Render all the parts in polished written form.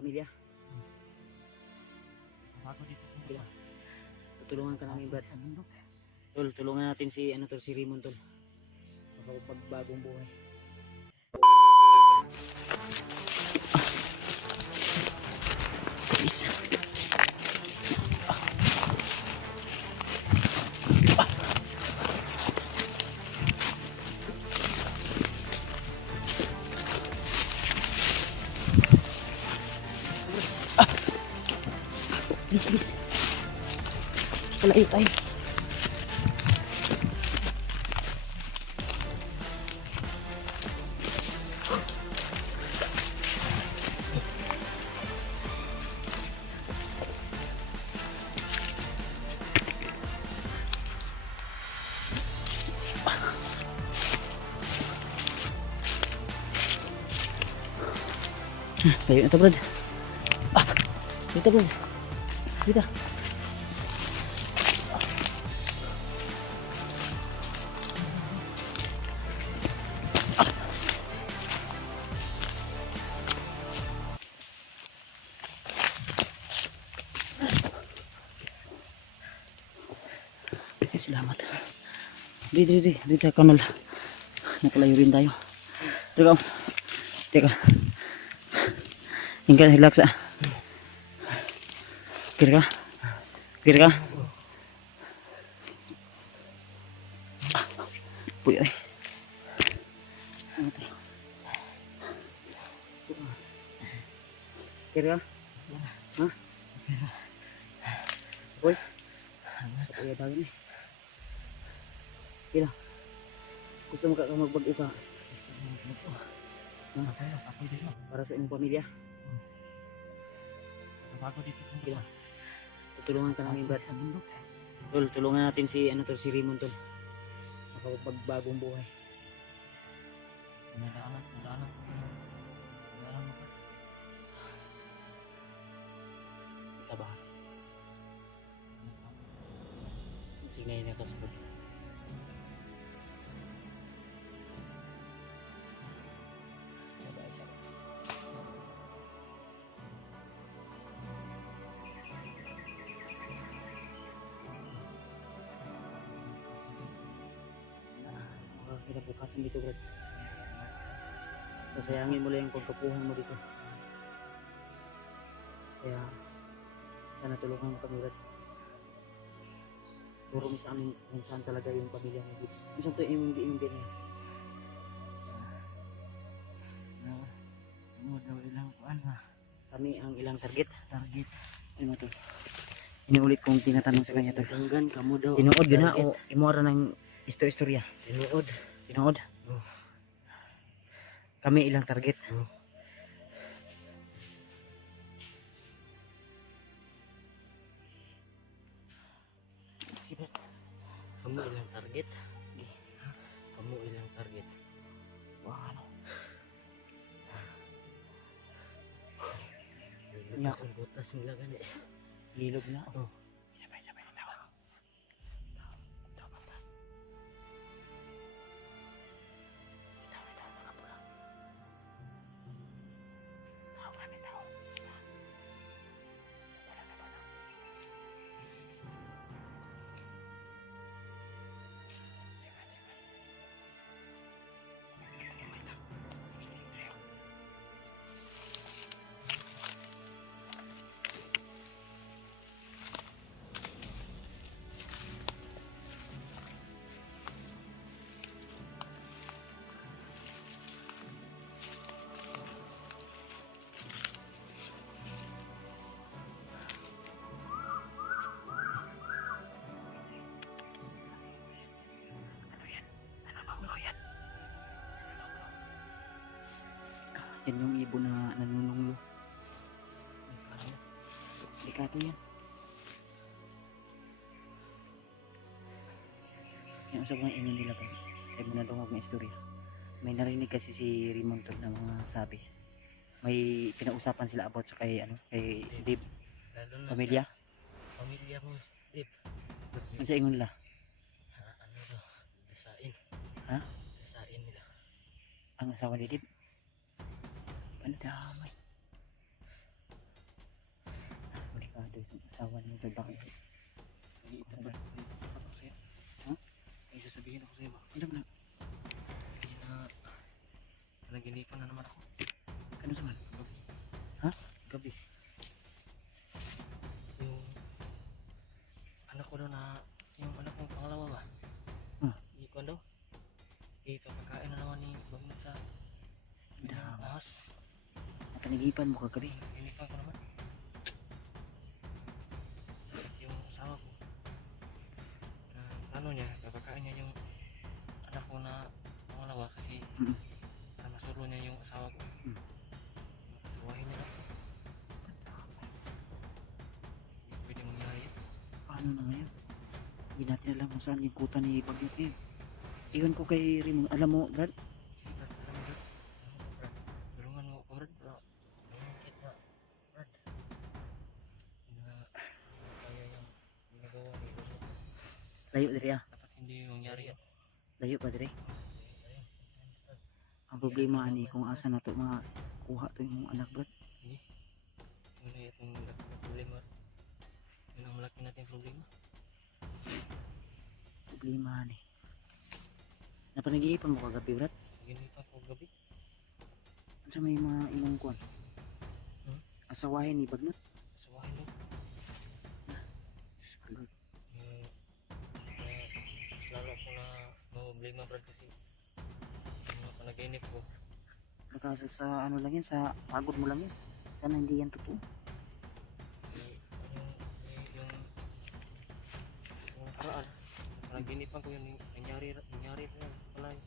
pamilya. Bago dito. Diba? Tutulungan ka namin, Brad. Tol, tulungan natin si si Raymond, tol. Makapagbagong buhay. Guys. Bis. Palayo tayo. Layo na ito, Brad. Dito, Brad. Dito. Salamat. Di sa kanal. Nakalayo rin tayo. Teka. Hingga relax ah. Kira ka? Puy ay. Kira ka? Ha? Puy? Puy tayo ni. Kira. Gusto mo ka magbag-o ka? Gusto mo magbag-o. Ako din mo. Para sa inyong pamilya. Bago dito. Kira. Tutulungan ka namin, Brad. Tol, tulungan natin si si Raymond, tol. Makapagbagong buhay. Nadaanan. Isa ba? Sige na yun nakasabot. Isa ba? Kinabukasan dito, Brad. Sasayangin mo lang yung pagkapuhan mo dito. Kaya sana tulungan mo kami, Brad. Turo mo sa amin kung saan talaga yung pamilya mo dito. Minsan to yung ganyan. Mo daw ilang kuan ha. Kami ang ilang target. Ano to? Inuulit kong tinatanong sa kanya to. Tanggan kamo daw. Tinuod yun ha o imora ng istorya. Tinuod. Oh. Kami ilang target. Kamu ilang target? Kamu ilang target? Wah, ano? Nya kung butas nila gani. Lilog na. Oh. Sabay na tawa. Yan yung ibon na nanununglo. Delikado yan. Yan usap mga ino nila pa. Tayo mo na dungog ng istorya. May narinig kasi si Raymond to na mga sabi. May pinausapan sila about sa kay Dave. Pamilya. Pamilya mo, Dave. Ano sa ingon nila? Ano to? Dasain. Ha? Dasain nila. Ang asawa ni Dave. Ano damay? asawa niya Brad. Bakit? Ito ba? Ako sa'yo. Ha? May sasabihin ako sa'yo ba? Ano na? Hindi na naginipan na naman ako. Ano naman? Gabi. Ha? Gabi. Yung anak ko daw na, yung anak kong pangalawa ba? Hmm. Ikaw daw? Ipapakain na naman ni Bagnat sa kanyang ahas. Napanigipan mo kagabi. Ginipan ko naman. Yung asawa ko. Na ano niya, papakain niya yung anak ko na pangalawa kasi Mm. para masulo niya yung asawa ko. Mm. Masuwahin niya lang. Hindi pwede mangyari yun. Paano na ngayon? Hindi natin alam kung saan yung kuta ni Bagnat ngayon. Iwan ko kay Rimon. Alam mo Brad, Sige, Brad, alam mo, Brad. Alam mo, Brad. Tulungan mo ako, Brad. Bro, tulungan kita, Brad. Na kaya yung ginagawa ni Bagnat. layo diri ah. Dapat hindi mangyari yan. Layo pa diri. Ayun. Ang problema ani kung asa na to mga kuha to yung anak Brad. Hindi. Ano itong problema? Yun ang malaki natin problema. Problema ani. Napanigipan mo kagabi Brad. Ginipan ko gabi. Ano sa may mga imong kuan? Hmm? Asawahin ni Bagnat. Sawahin mo. Lord. Mas lalo ako na problema, Brad, kasi yung mga panaginip ko. Baka sa ano lang yan, sa pagod mo lang yan. Sana hindi yan totoo. Yung nakaraan, panaginipan ko yun, nangyari na pala yun.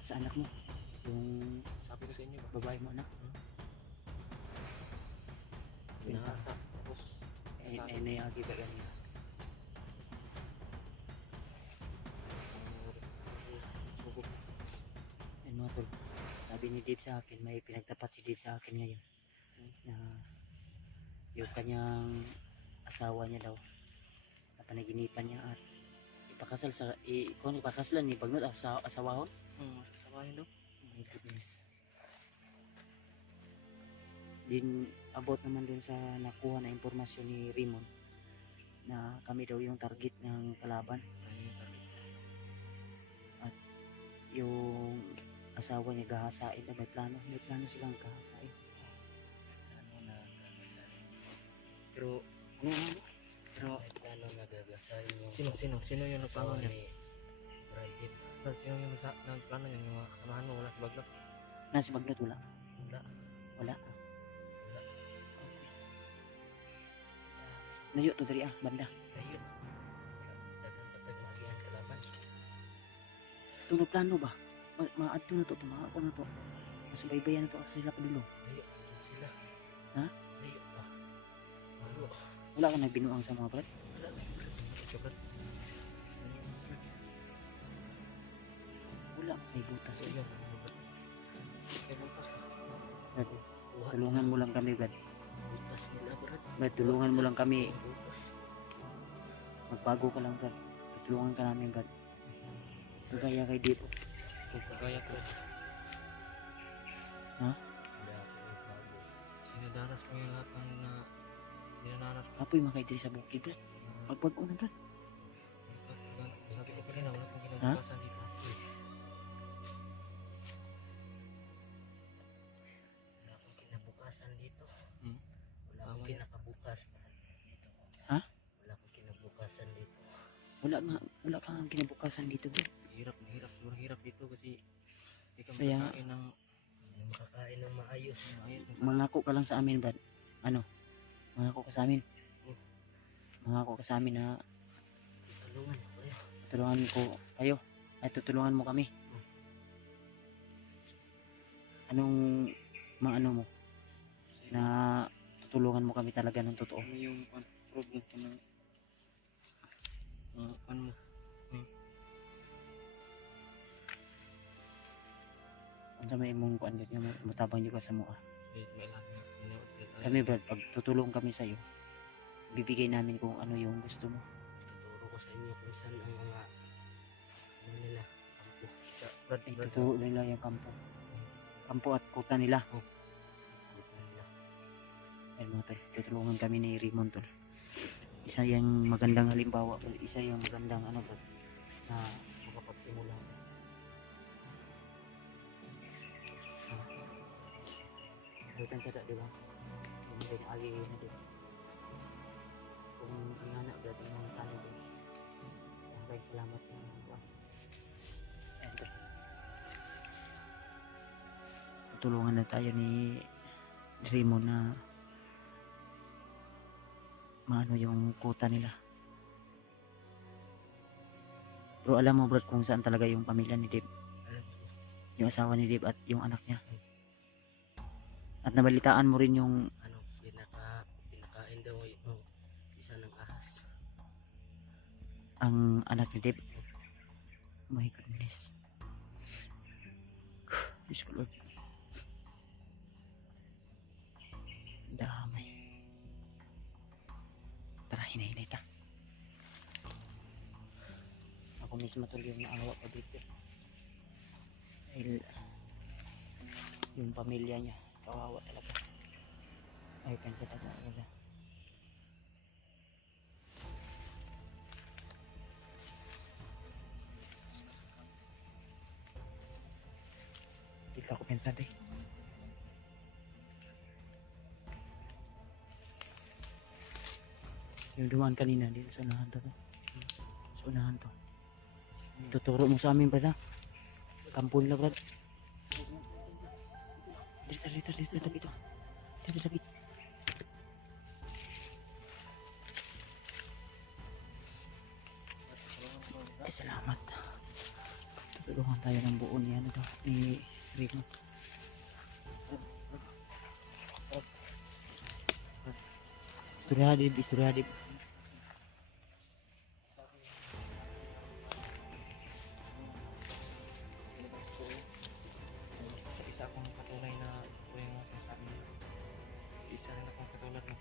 Sa anak mo. Yung Sabi ko sa inyo ba? babae mo anak. Pinsa. Pinasa. Tapos, Ay nayagi ba ganyan? sugod. Ayun mga tol. Sabi ni Dave sa akin, may pinagtapat si Dave sa akin ngayon. Na yung kanyang asawa niya daw. Napanaginipan niya at ipakasal sa kung ipakasalan ni Bagnat sa asawahon. Sawahin daw. Oh my goodness. Din abot naman dun sa nakuha na impormasyon ni Raymond na kami daw yung target ng kalaban. Yung asawa niya gahasain na may plano silang gahasain. Ano na pero Pero ano na gagasahin yung sino yung nagplano niya? Brad, sino yung nagplano niya? Yung mga kasamahan mo, wala si Bagnat? nasi Bagnat wala. Wala. Wala. Layo to diri banda. Ayun. Dagan patag magian kalaban. Tunog plano ba? Maadto na to, tumako na to. Mas baybayan na to kasi sila padulo. Layo sila. Ha? Layo pa. Malo. Wala ka nagbinuang sa mga brad. Wala. Ito, Brad. Wala may butas. Ayun. Kaya bukas pa. Brad, tulungan mo lang kami brad. Bukas nila, Brad. Brad, tulungan mo lang kami. Bukas. Magbago ka lang brad. Tulungan ka namin brad. Kagaya kay dito. Kung kagaya ko. Ha? Wala ako bago. Sinadaras ko yung lahat ng dinanaras ko. Apoy makay diri sa bukid brad. Pagbago na brad. Sabi ko pa rin na wala kong kinabukasan dito. Wala akong kinabukasan dito. Wala akong kinakabukas. Ha? Wala akong kinabukasan dito. Wala kang kinabukasan dito brad. Sobrang hirap dito kasi hindi ka Kaya- makakain ng maayos. Mangako ka lang sa amin brad. Ano? Mangako ka sa amin. Mangako ka sa amin na Tulungan ko kayo. tutulungan ko kayo. Ay tutulungan mo kami. Anong maano mo? Na tutulungan mo kami talaga ng totoo. Ano yung problem ko ng ano mo? Kung sa may imong kuan dito, matabang yung ka sa mua. May lang na Kami brad, pag tutulong kami sa iyo, bibigay namin kung ano yung gusto mo. tuturo ko sa inyo kung saan ang mga ano nila kampo sa Brad Ituturo nila yung kampo. Kampo at kuta nila. nila. Ayun mga tol, tutulungan kami ni Raymond tol. isa yung magandang halimbawa, isa yung magandang ano bro, na makapagsimula. Bukan sada, di ba? Hindi na agi na din. Kung ingana berarti mga tano din. Okay, salamat sa mga bro. And tutulungan na tayo ni Remo na maano yung kuta nila. Pero alam mo bro kung saan talaga yung pamilya ni Dave, Alam ko. yung asawa ni Dave at yung anak niya. At nabalitaan mo rin yung Ano, pinakain daw yung isa ng ahas. ang anak ni Dave. Oh my goodness. Diyos ko Lord. Damay. Tara, hinay-hinay ta. Ako mismo tuloy yung naawa ko dito. Dahil yung pamilya niya, kawawa talaga. Ay, kansa talaga wala. Dito ako pensado eh. Yung dumaan kanina dito sa unahan to. Sa unahan to. Tuturo mo sa amin brad ha. Kampun na brad. Dito tabi to. Dito tabi. Ay salamat. Tutulungan tayo ng buo niya ano to. Ni Remo. Istorya hadib. Isa akong patunay na ito yung mga sinasabi niya. Isa rin akong katulad mo.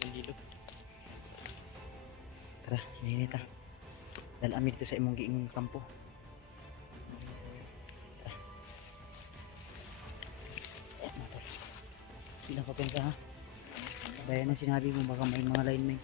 Nandilog. Tara, hinihintay ta. Dahil amin ito sa imong giingong kampo. Tara. Motor. Bilang ka pensa ha. Bayan na sinabi mo baka may mga line